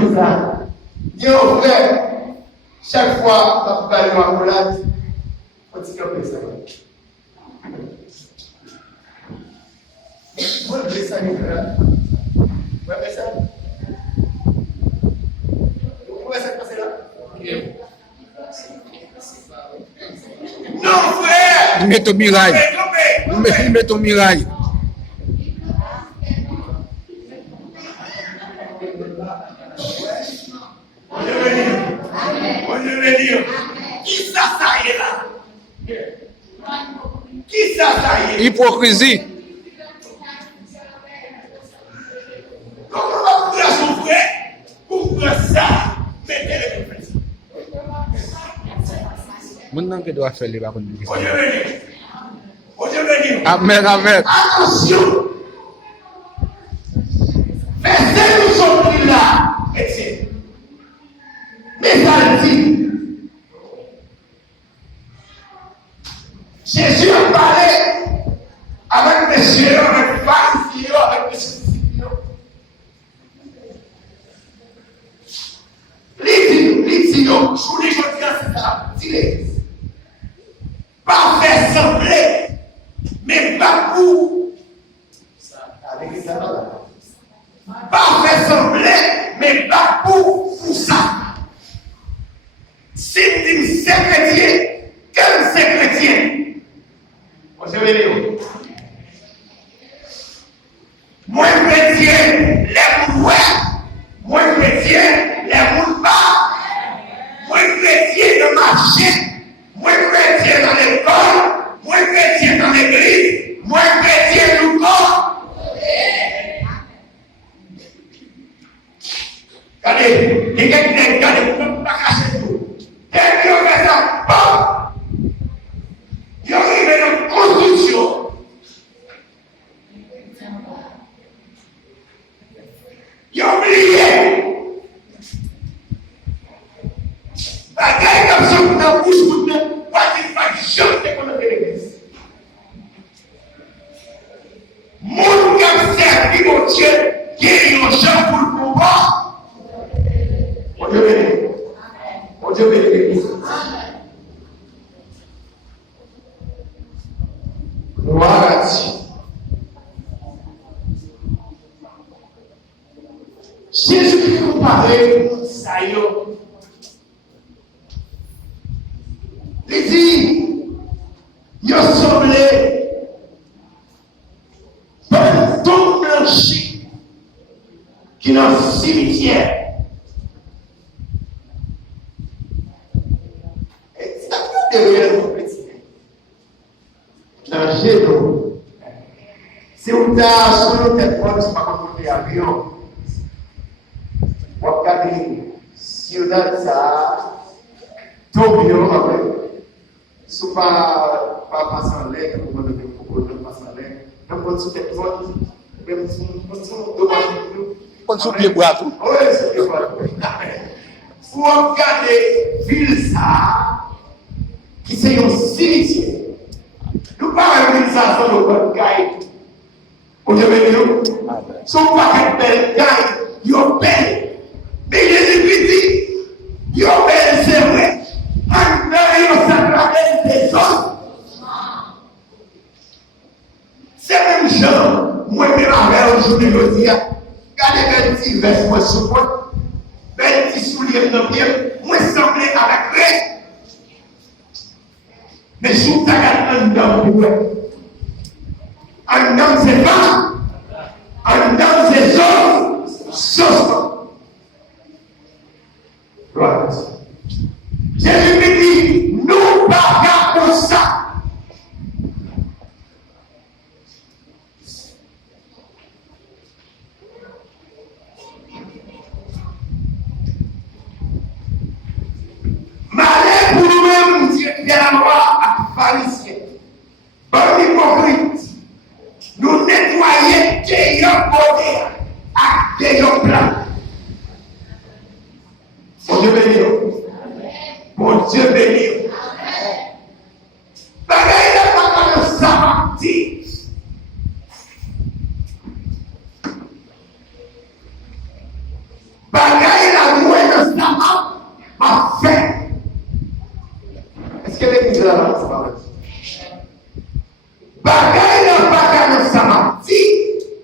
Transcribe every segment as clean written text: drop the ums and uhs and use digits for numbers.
sur ça. Dieu frère, chaque fois, quand tu vas à la faut que tu fasses ça. Moi, je vais ça, Nicolas. Vous voyez ça? Vous pouvez ça passer là? Non, frère! Il met ton mirail. Il met ton mirail. On veut dire, qui ça y est là? Qui ça y est? Hypocrisie. Comment on va faire son frère pour faire ça? Mettez-le comme ça. Maintenant que doit faire les barons du On veut dire. Amen, amen. Attention! Laissez-nous sortir là, Etienne. Mais ça dit, Jésus a parlé avec messieurs, avec pharisiens, avec les disciples. Les dit, sous les gens qui ont ça, dis-les. Pas faire sembler, mais pas pour. Pas faire sembler, mais pas pour ça. Si c'est chrétien, quel c'est chrétien? Je vais dire. Moi chrétien, les moules moi chrétien, les moules pas. Moi chrétien de marché. Moi chrétien dans l'école. Moi chrétien dans l'église. Moi chrétien tout corps. Regardez, les gars qui regardez, vous ne pouvez pas cacher tout. Quelqu'un qui fait ça, bon. Il y a une construction. Il a oublié. La gueule comme ça, vous n'avez bouche, vous n'avez pas dit pas jamais qu'on a fait l'église. Mon qui servi mon Dieu, qui est un gens pour le pouvoir. Mon Dieu béni. Mon Dieu béni l'église. Gloire à Dieu. Jésus qui parlait de ça, il dit, il a semblé un ton blanchi qui est dans le cimetière. Et ça peut devenir un petit. Dans le géno. Si vous avez sur le tête, vous ne pas contre l'avion. Vous regardez, si vous avez ça, tout bien après. Si vous ne passez en l'air, vous ne pouvez pas passer en l'air. Même quand vous êtes mort, même si vous Quand vous pied bras tout. oui, c'est pied bras. Vous regardez ville ça, qui c'est un cimetière. Nous parlons de ça sans le bon guide. Vous devez dire, si vous parlez de belle guide, il y a belle. Mais Jésus dit, il y a belle, c'est vrai. En dehors, ça traverse des hommes. C'est même genre, moi, je m'avais aujourd'hui, je dis, regardez le petit veste, moi, sur moi, le petit soulier de pied, moi, semblé avec vrai. Mais si vous avez un homme, un homme, c'est pas, un homme, c'est homme, sauf. Right. Jésus me dit, nous pardonnons ça. Malheur pour nous-mêmes, Dieu, de la loi à pharisiens. Bon hypocrite, nous nettoyer des côtés à des plans. Mon Dieu béni. Mon Dieu béni. Bagaille n'a pas de samedi. Bagaille m'a fait. Est-ce que l'église là, c'est pas vrai? Bagaille dans ça m'a dit,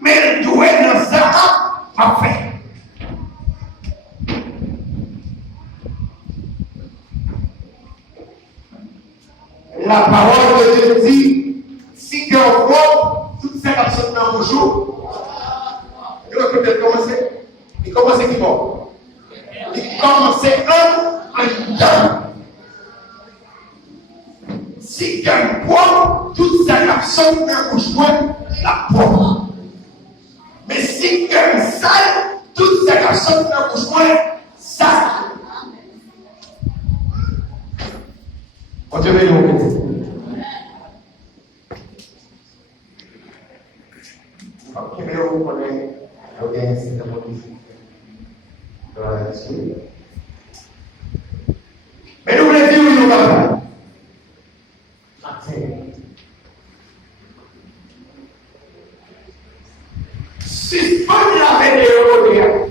mais le doué dans ça m'a fait. La parole de Dieu dit, si tu vois toutes ces personnes dans vos jours, il commence qui vont? Il commence un temps. Si tu vois toutes ces personnes dans vos jours, la porte. Mais si tu sale, toutes ces personnes dans vos jours, ça. On te met au Primeiro, quando alguém se demonifica, mas no Brasil e no Canadá, Sispann la vendeu,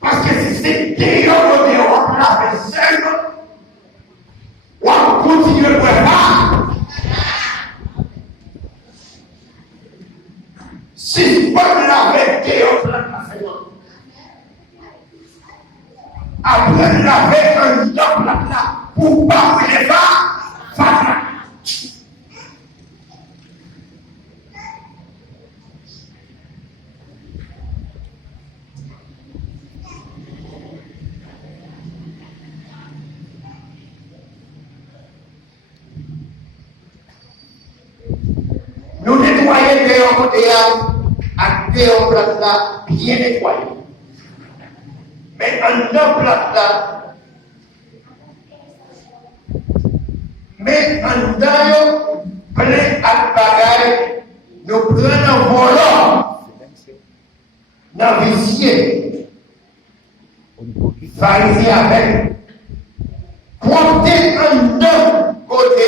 parce que si c'était européen, on l'a fait seul, on continue le préparer. Sispann la vendeu, après la vendeu un homme là pour pas les femmes. Nous nettoyons des hommes là, bien nettoyés. Mais un homme là, mais un homme plein à bagaille, nous prenons un volant dans le vicier. Pharisien avec. Comptez un homme côté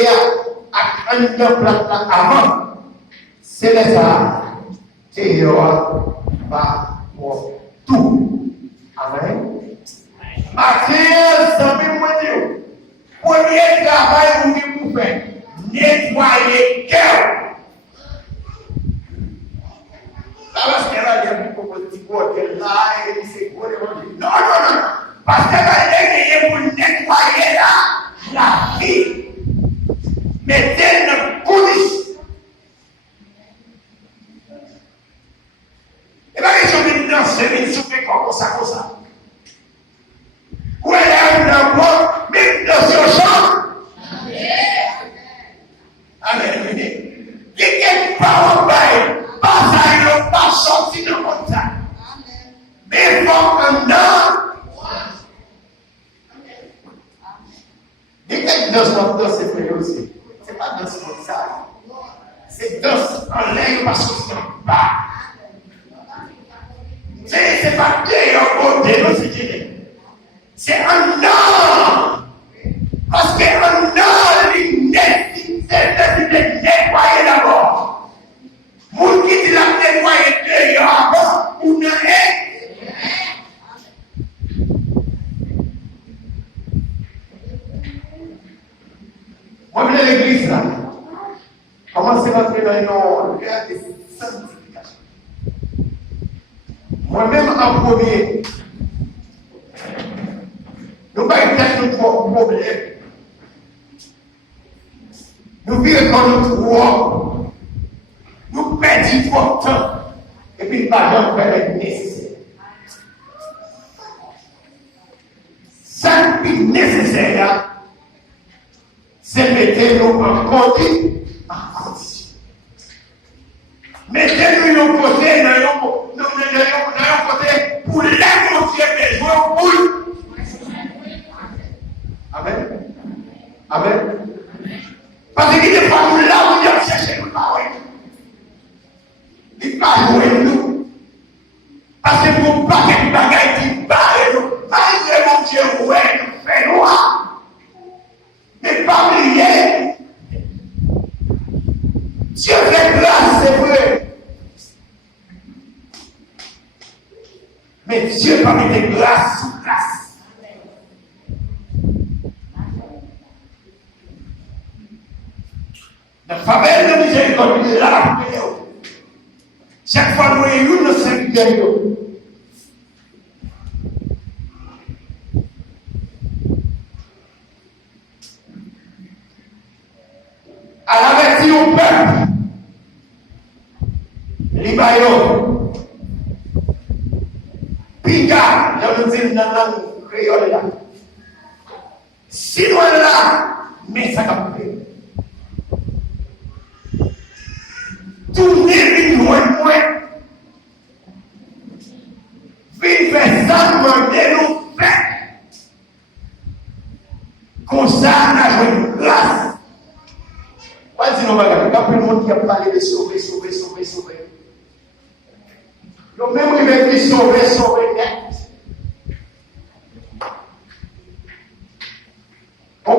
à un homme là avant. C'est les ça. Et il y aura pas pour tout. Amen. Matthieu, zanmim, moi Dieu. Premier travail que vous faites, nettoyer le cœur. Ça va se faire là, il faut que tu vois là, et c'est quoi le non. Parce que là, pour nettoyer la vie. Mettez une couche. Et bien, ils sont venus danser, ils sont fait comme ça. Où elle est dans le monde, même dans ce champ. Amen. Il y a quelque part au bail, pas sorti de montagne. Mais il faut un homme. Il y a quelque dans ce pays aussi. Ce n'est pas dans ce monde ça. C'est dans en l'air parce que c'est un pas. C'est pas un côté, non, c'est un homme. Parce qu'un homme, il est nettoyé d'abord. Vous qui dit la nettoyer dehors avant, vous n'avez. Moi, je vais l'église là. Commencez à entrer dans une regard de sanctification. Moi-même en premier, nous ne pouvons pas être trop problème. Nous vivons comme nous trouvons. Nous perdons trop de temps. Et puis, par exemple, faire être nécessaire. Ce qui est nécessaire, c'est mettre nous en condition. Mettez-nous de côté, dans un côté, pour l'émotion des joueurs, pour. Amen. Amen. Parce qu'il n'est pas nous là où il a cherché nous parler. Il n'est pas joué nous. Parce que pour pas que bagaille qui parle nous, malgré mon Dieu, ouais, nous fait noir. Mais pas oublier. Dieu fait grâce, c'est vrai. Mais Dieu va mettre grâce sous grâce. La faveur de miséricorde, il est là. Chaque fois nous ayons une sécurité. À la vertu au peuple, l'Ibayo, Pika, je vous dis dans la langue créole là. Si nous sommes là, mais ça va couper. Tournez une loin moins. Vive zanmim de nous faire. Comme ça, on a joué une grâce. Pas dire non, madame, quand le monde qui a parlé de sauver. Le même qui sauver net. On